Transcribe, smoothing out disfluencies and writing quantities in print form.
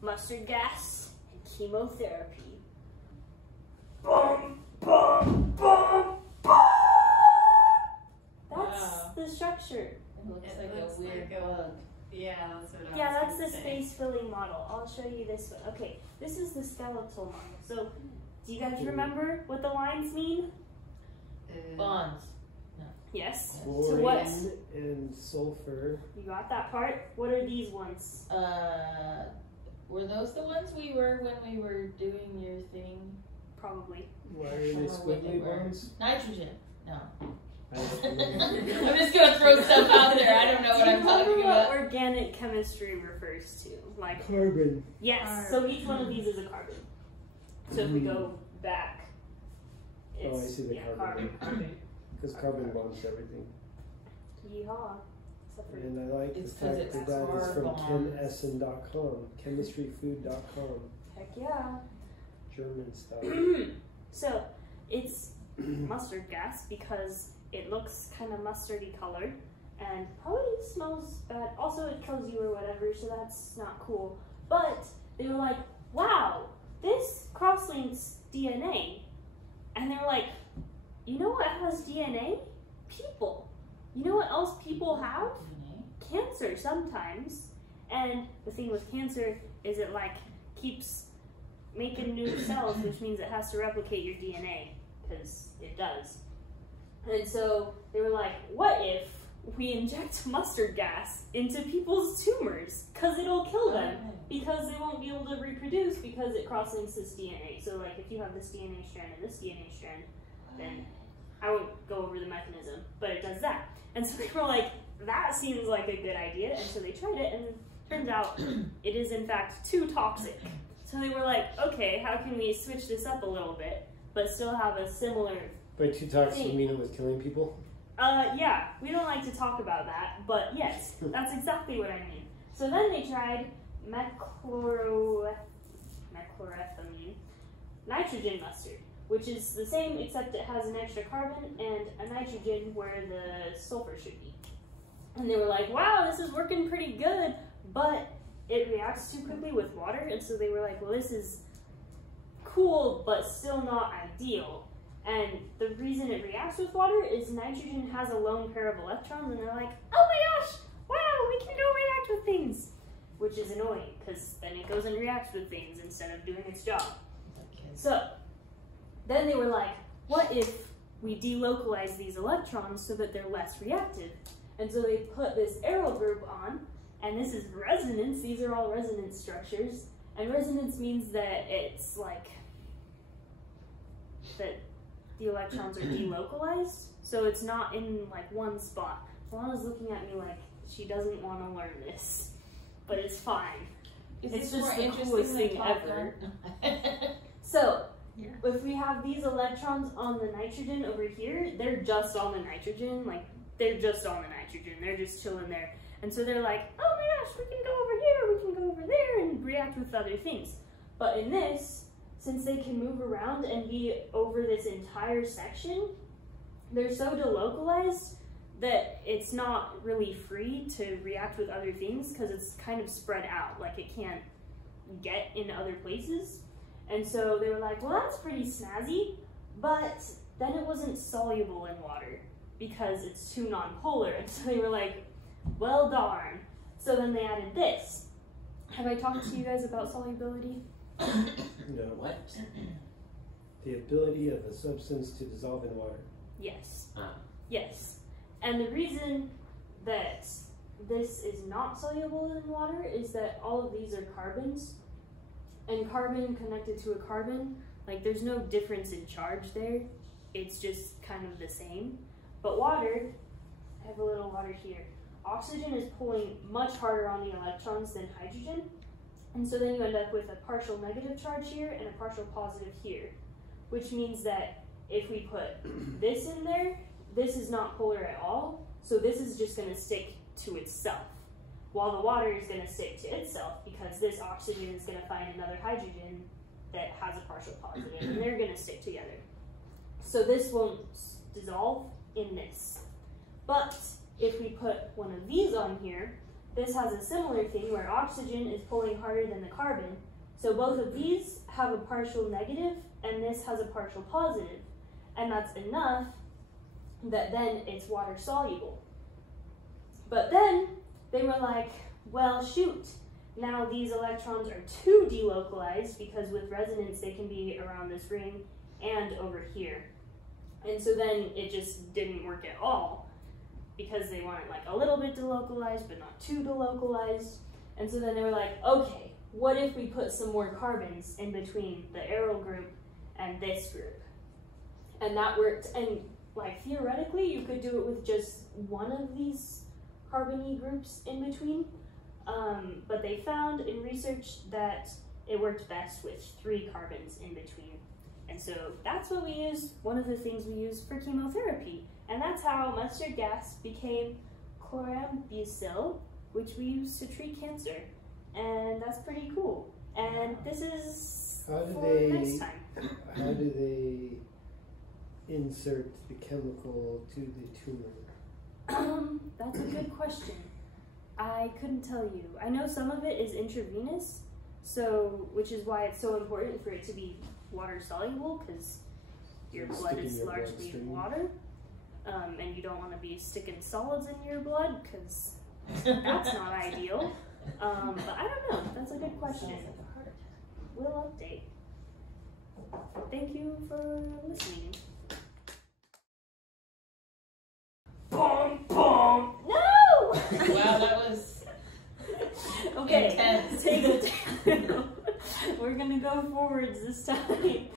mustard gas, and chemotherapy. Bum, bum, bum, bum. That's the structure. It looks like a weird bug. Yeah, that's what I was Yeah, that's gonna the say. space filling model. I'll show you this one. Okay, this is the skeletal model. So, do you guys remember what the lines mean? Bonds. Yes. So Chlorine what's, and sulfur. you got that part? What are these ones? Were those the ones we were when we were doing your thing? Probably. Why are they Remember what they squiggly were. bonds? Nitrogen. No. I don't know. I'm just gonna throw stuff out there. I don't know what Do you I'm talking remember what about. organic chemistry refers to? Like, Carbon. yes. So each one of these is a carbon. So if we go back, it's Oh, I see the carbon. carbon. Because carbon bonds everything. Yeehaw. Except for And I like the It's 'cause fact it's that that is from carbon. chemessen.com, chemistryfood.com, heck yeah. German stuff. So it's mustard gas because it looks kind of mustardy colored and probably smells bad. Also, it kills you or whatever, so that's not cool. But they were like, wow, this cross-links DNA. And they were like, you know what has DNA? People. You know what else people have? Cancer sometimes. And the thing with cancer is it like keeps making new cells, which means it has to replicate your DNA, because it does. And so they were like, what if we inject mustard gas into people's tumors? Because it'll kill them, because they won't be able to reproduce because it cross-links this DNA. So like if you have this DNA strand and this DNA strand, then I won't go over the mechanism, but it does that. And so they were like, that seems like a good idea. And so they tried it, and it turns out it is in fact too toxic. So they were like, okay, how can we switch this up a little bit, but still have a similar... By too toxic, you mean it was killing people? Yeah, we don't like to talk about that, but yes, that's exactly what I mean. So then they tried methchlorothamine, nitrogen mustard, which is the same except it has an extra carbon and a nitrogen where the sulfur should be. And they were like, wow, this is working pretty good, but it reacts too quickly with water, and so they were like, well, this is cool, but still not ideal. And the reason it reacts with water is nitrogen has a lone pair of electrons, and they're like, oh my gosh, wow, we can go react with things, which is annoying, because then it goes and reacts with things instead of doing its job. So then they were like, what if we delocalize these electrons so that they're less reactive? And so they put this aryl group on, and this is resonance. These are all resonance structures. And resonance means that it's like, that the electrons are delocalized. So it's not in like one spot. Alana's looking at me like she doesn't want to learn this, but it's fine. It's just the coolest thing ever. So, if we have these electrons on the nitrogen over here, they're just on the nitrogen, like, they're just on the nitrogen, they're just chilling there. And so they're like, oh my gosh, we can go over here, we can go over there, and react with other things. But in this, since they can move around and be over this entire section, they're so delocalized that it's not really free to react with other things because it's kind of spread out, like it can't get in other places. And so they were like, well, that's pretty snazzy, but then it wasn't soluble in water because it's too nonpolar. And so they were like, well, darn. So then they added this. Have I talked to you guys about solubility? No. What? The ability of a substance to dissolve in water. Yes. Yes. And the reason that this is not soluble in water is that all of these are carbons. And carbon connected to a carbon, like there's no difference in charge there. It's just kind of the same. But water, I have a little water here. Oxygen is pulling much harder on the electrons than hydrogen. And so then you end up with a partial negative charge here and a partial positive here, which means that if we put this in there, this is not polar at all. So this is just going to stick to itself, while the water is going to stick to itself because this oxygen is going to find another hydrogen that has a partial positive, and they're going to stick together. So this won't dissolve in this. But if we put one of these on here, this has a similar thing where oxygen is pulling harder than the carbon. So both of these have a partial negative, and this has a partial positive. And that's enough that then it's water soluble. But then they were like, well, shoot, now these electrons are too delocalized, because with resonance they can be around this ring and over here. And so then it just didn't work at all, because they wanted like a little bit delocalized but not too delocalized. And so then they were like, okay, what if we put some more carbons in between the aryl group and this group? And that worked. And like theoretically you could do it with just one of these carbon-y groups in between, but they found in research that it worked best with 3 carbons in between. And so that's what we use, one of the things we use for chemotherapy. And that's how mustard gas became chlorambucil, which we use to treat cancer. And that's pretty cool. And this is next time. How do they insert the chemical to the tumor? That's a good question. I couldn't tell you. I know some of it is intravenous, so which is why it's so important for it to be water soluble, because your blood is largely water, and you don't want to be sticking solids in your blood, because that's not ideal. But I don't know. That's a good question. We'll update. Thank you for listening. Boom, boom. No! Wow, that was okay. intense. Take it down. We're gonna go forwards this time.